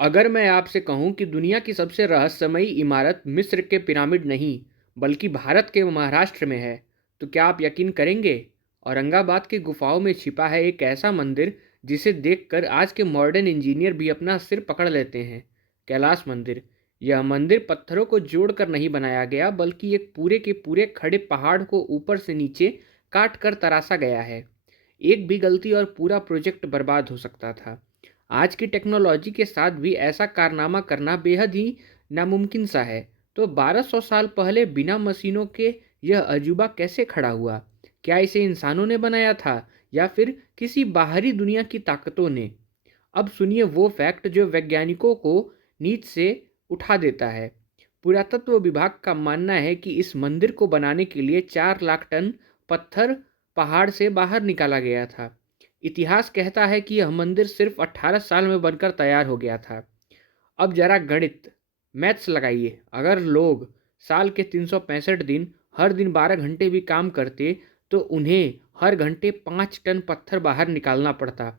अगर मैं आपसे कहूं कि दुनिया की सबसे रहस्यमयी इमारत मिस्र के पिरामिड नहीं बल्कि भारत के महाराष्ट्र में है, तो क्या आप यकीन करेंगे? औरंगाबाद की गुफाओं में छिपा है एक ऐसा मंदिर जिसे देखकर आज के मॉडर्न इंजीनियर भी अपना सिर पकड़ लेते हैं। कैलाश मंदिर। यह मंदिर पत्थरों को जोड़कर नहीं बनाया गया, बल्कि एक पूरे के पूरे खड़े पहाड़ को ऊपर से नीचे काट कर तराशा गया है। एक भी गलती और पूरा प्रोजेक्ट बर्बाद हो सकता था। आज की टेक्नोलॉजी के साथ भी ऐसा कारनामा करना बेहद ही नामुमकिन सा है। तो 1200 साल पहले बिना मशीनों के यह अजूबा कैसे खड़ा हुआ? क्या इसे इंसानों ने बनाया था या फिर किसी बाहरी दुनिया की ताकतों ने? अब सुनिए वो फैक्ट जो वैज्ञानिकों को नीच से उठा देता है। पुरातत्व विभाग का मानना है कि इस मंदिर को बनाने के लिए 4 लाख टन पत्थर पहाड़ से बाहर निकाला गया था। इतिहास कहता है कि यह मंदिर सिर्फ 18 साल में बनकर तैयार हो गया था। अब जरा गणित मैथ्स लगाइए। अगर लोग साल के 365 दिन हर दिन 12 घंटे भी काम करते तो उन्हें हर घंटे 5 टन पत्थर बाहर निकालना पड़ता।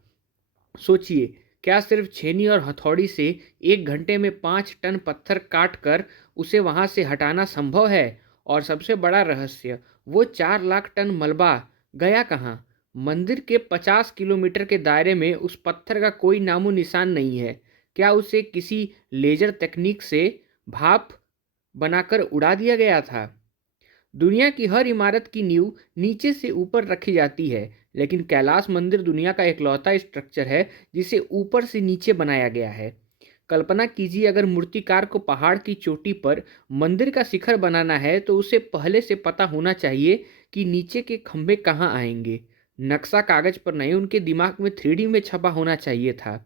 सोचिए, क्या सिर्फ छेनी और हथौड़ी से 1 घंटे में 5 टन पत्थर काट कर उसे वहां से हटाना संभव है? और सबसे बड़ा रहस्य, वो 4 लाख टन मलबा गया कहाँ? मंदिर के 50 किलोमीटर के दायरे में उस पत्थर का कोई नामो निशान नहीं है। क्या उसे किसी लेजर तकनीक से भाप बनाकर उड़ा दिया गया था? दुनिया की हर इमारत की नींव नीचे से ऊपर रखी जाती है, लेकिन कैलाश मंदिर दुनिया का इकलौता स्ट्रक्चर है जिसे ऊपर से नीचे बनाया गया है। कल्पना कीजिए, अगर मूर्तिकार को पहाड़ की चोटी पर मंदिर का शिखर बनाना है तो उसे पहले से पता होना चाहिए कि नीचे के खंभे कहाँ आएंगे। नक्शा कागज पर नहीं, उनके दिमाग में 3D में छपा होना चाहिए था।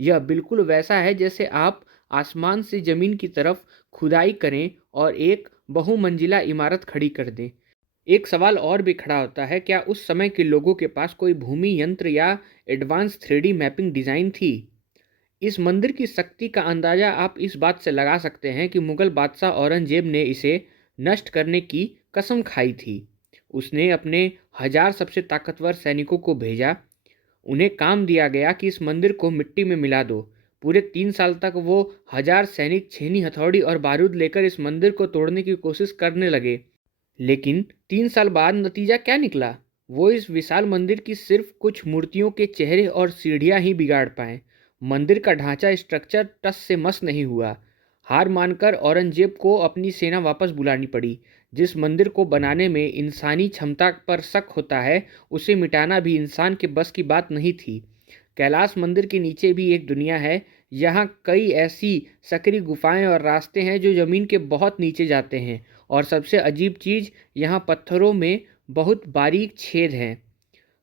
यह बिल्कुल वैसा है जैसे आप आसमान से जमीन की तरफ खुदाई करें और एक बहुमंजिला इमारत खड़ी कर दें। एक सवाल और भी खड़ा होता है, क्या उस समय के लोगों के पास कोई भूमि यंत्र या एडवांस 3D मैपिंग डिज़ाइन थी? इस मंदिर की शक्ति का अंदाज़ा आप इस बात से लगा सकते हैं कि मुगल बादशाह औरंगजेब ने इसे नष्ट करने की कसम खाई थी। उसने अपने 1000 सबसे ताकतवर सैनिकों को भेजा। उन्हें काम दिया गया कि इस मंदिर को मिट्टी में मिला दो। पूरे 3 साल तक वो 1000 सैनिक छेनी हथौड़ी और बारूद लेकर इस मंदिर को तोड़ने की कोशिश करने लगे। लेकिन 3 साल बाद नतीजा क्या निकला? वो इस विशाल मंदिर की सिर्फ कुछ मूर्तियों के चेहरे और सीढ़ियां ही बिगाड़ पाए। मंदिर का ढांचा स्ट्रक्चर टस से मस नहीं हुआ। हार मानकर औरंगजेब को अपनी सेना वापस बुलानी पड़ी। जिस मंदिर को बनाने में इंसानी क्षमता पर शक होता है, उसे मिटाना भी इंसान के बस की बात नहीं थी। कैलाश मंदिर के नीचे भी एक दुनिया है। यहाँ कई ऐसी सकरी गुफाएं और रास्ते हैं जो ज़मीन के बहुत नीचे जाते हैं। और सबसे अजीब चीज़, यहाँ पत्थरों में बहुत बारीक छेद हैं।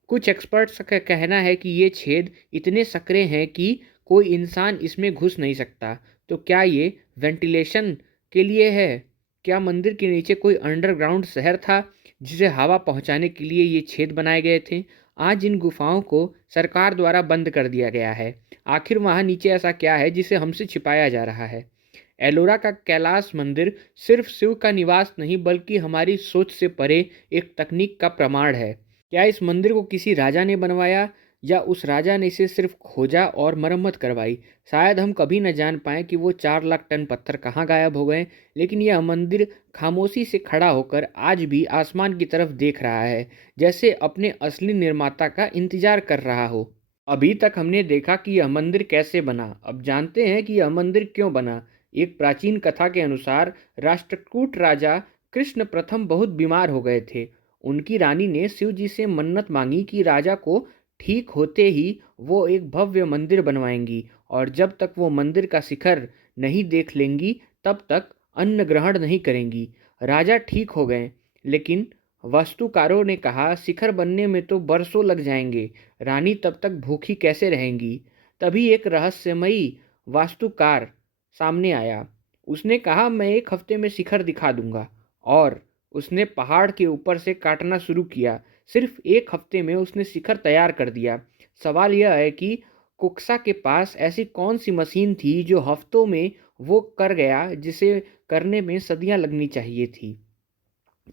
कुछ एक्सपर्ट्स का कहना है कि ये छेद इतने सकरे हैं कि कोई इंसान इसमें घुस नहीं सकता। तो क्या ये वेंटिलेशन के लिए है? क्या मंदिर के नीचे कोई अंडरग्राउंड शहर था जिसे हवा पहुंचाने के लिए ये छेद बनाए गए थे? आज इन गुफाओं को सरकार द्वारा बंद कर दिया गया है। आखिर वहाँ नीचे ऐसा क्या है जिसे हमसे छिपाया जा रहा है? एलोरा का कैलाश मंदिर सिर्फ शिव का निवास नहीं बल्कि हमारी सोच से परे एक तकनीक का प्रमाण है। क्या इस मंदिर को किसी राजा ने बनवाया या उस राजा ने इसे सिर्फ खोजा और मरम्मत करवाई? शायद हम कभी न जान पाए कि वो 4 लाख टन पत्थर कहाँ गायब हो गए, लेकिन यह मंदिर खामोशी से खड़ा होकर आज भी आसमान की तरफ देख रहा है, जैसे अपने असली निर्माता का इंतजार कर रहा हो। अभी तक हमने देखा कि यह मंदिर कैसे बना, अब जानते हैं कि यह मंदिर क्यों बना। एक प्राचीन कथा के अनुसार राष्ट्रकूट राजा कृष्ण प्रथम बहुत बीमार हो गए थे। उनकी रानी ने शिव जी से मन्नत मांगी कि राजा को ठीक होते ही वो एक भव्य मंदिर बनवाएंगी और जब तक वो मंदिर का शिखर नहीं देख लेंगी तब तक अन्न ग्रहण नहीं करेंगी। राजा ठीक हो गए, लेकिन वास्तुकारों ने कहा शिखर बनने में तो बरसों लग जाएंगे, रानी तब तक भूखी कैसे रहेंगी? तभी एक रहस्यमयी वास्तुकार सामने आया। उसने कहा मैं 1 हफ्ते में शिखर दिखा दूंगा। और उसने पहाड़ के ऊपर से काटना शुरू किया। सिर्फ 1 हफ्ते में उसने शिखर तैयार कर दिया। सवाल यह है कि कुक्सा के पास ऐसी कौन सी मशीन थी जो हफ्तों में वो कर गया जिसे करने में सदियां लगनी चाहिए थी।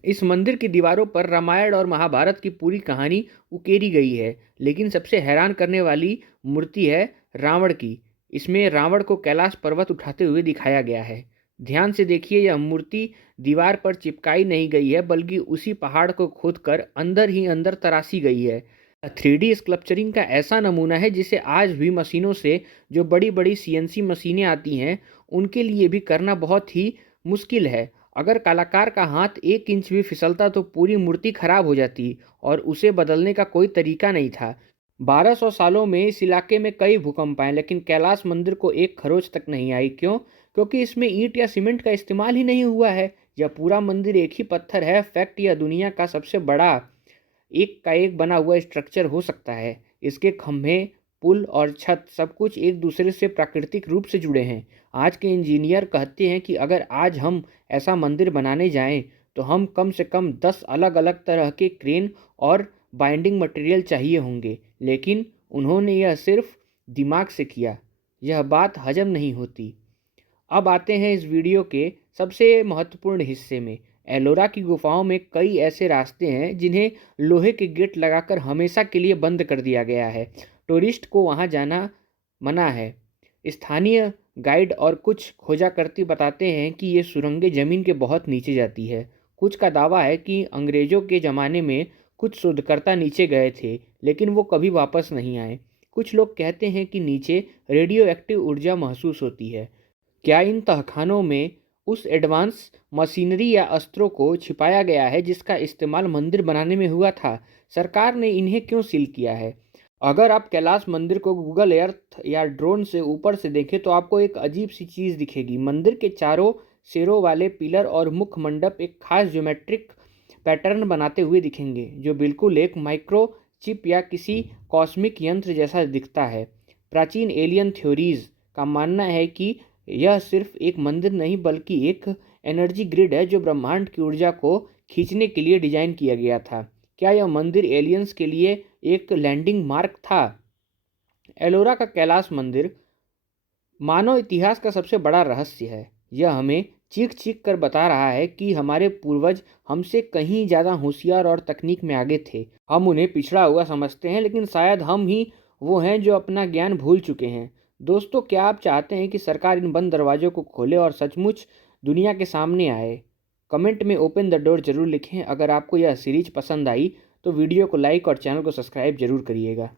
इस मंदिर की दीवारों पर रामायण और महाभारत की पूरी कहानी उकेरी गई है, लेकिन सबसे हैरान करने वाली मूर्ति है रावण की। इसमें रावण को कैलाश पर्वत उठाते हुए दिखाया गया है। ध्यान से देखिए, यह मूर्ति दीवार पर चिपकाई नहीं गई है, बल्कि उसी पहाड़ को खोदकर अंदर ही अंदर तराशी गई है। 3D स्कल्पचरिंग का ऐसा नमूना है जिसे आज भी मशीनों से, जो बड़ी बड़ी CNC मशीनें आती हैं, उनके लिए भी करना बहुत ही मुश्किल है। अगर कलाकार का हाथ 1 इंच भी फिसलता तो पूरी मूर्ति खराब हो जाती और उसे बदलने का कोई तरीका नहीं था। 1200 सालों में इस इलाके में कई भूकंप आए, लेकिन कैलाश मंदिर को एक खरोच तक नहीं आई। क्यों? क्योंकि इसमें ईंट या सीमेंट का इस्तेमाल ही नहीं हुआ है। यह पूरा मंदिर एक ही पत्थर है। फैक्ट, यह दुनिया का सबसे बड़ा एक का एक बना हुआ स्ट्रक्चर हो सकता है। इसके खंभे, पुल और छत सब कुछ एक दूसरे से प्राकृतिक रूप से जुड़े हैं। आज के इंजीनियर कहते हैं कि अगर आज हम ऐसा मंदिर बनाने जाएं तो हम कम से कम 10 अलग अलग तरह के क्रेन और बाइंडिंग मटेरियल चाहिए होंगे, लेकिन उन्होंने यह सिर्फ दिमाग से किया। यह बात हजम नहीं होती। अब आते हैं इस वीडियो के सबसे महत्वपूर्ण हिस्से में। एलोरा की गुफाओं में कई ऐसे रास्ते हैं जिन्हें लोहे के गेट लगाकर हमेशा के लिए बंद कर दिया गया है। टूरिस्ट को वहां जाना मना है। स्थानीय गाइड और कुछ खोजाकर्ती बताते हैं कि ये सुरंगें ज़मीन के बहुत नीचे जाती है। कुछ का दावा है कि अंग्रेज़ों के ज़माने में कुछ शोधकर्ता नीचे गए थे, लेकिन वो कभी वापस नहीं आए। कुछ लोग कहते हैं कि नीचे रेडियो एक्टिव ऊर्जा महसूस होती है। क्या इन तहखानों में उस एडवांस मशीनरी या अस्त्रों को छिपाया गया है जिसका इस्तेमाल मंदिर बनाने में हुआ था? सरकार ने इन्हें क्यों सील किया है? अगर आप कैलाश मंदिर को गूगल अर्थ या ड्रोन से ऊपर से देखें तो आपको एक अजीब सी चीज़ दिखेगी। मंदिर के चारों सिरों वाले पिलर और मुख्य मंडप एक खास ज्योमेट्रिक पैटर्न बनाते हुए दिखेंगे, जो बिल्कुल एक माइक्रो चिप या किसी कॉस्मिक यंत्र जैसा दिखता है। प्राचीन एलियन थ्योरीज का मानना है कि यह सिर्फ एक मंदिर नहीं, बल्कि एक एनर्जी ग्रिड है जो ब्रह्मांड की ऊर्जा को खींचने के लिए डिजाइन किया गया था। क्या यह मंदिर एलियंस के लिए एक लैंडिंग मार्क था? एलोरा का कैलाश मंदिर मानव इतिहास का सबसे बड़ा रहस्य है। यह हमें चीख चीख कर बता रहा है कि हमारे पूर्वज हमसे कहीं ज़्यादा होशियार और तकनीक में आगे थे। हम उन्हें पिछड़ा हुआ समझते हैं, लेकिन शायद हम ही वो हैं जो अपना ज्ञान भूल चुके हैं। दोस्तों, क्या आप चाहते हैं कि सरकार इन बंद दरवाज़ों को खोले और सचमुच दुनिया के सामने आए? कमेंट में ओपन द डोर जरूर लिखें। अगर आपको यह सीरीज पसंद आई तो वीडियो को लाइक और चैनल को सब्सक्राइब जरूर करिएगा।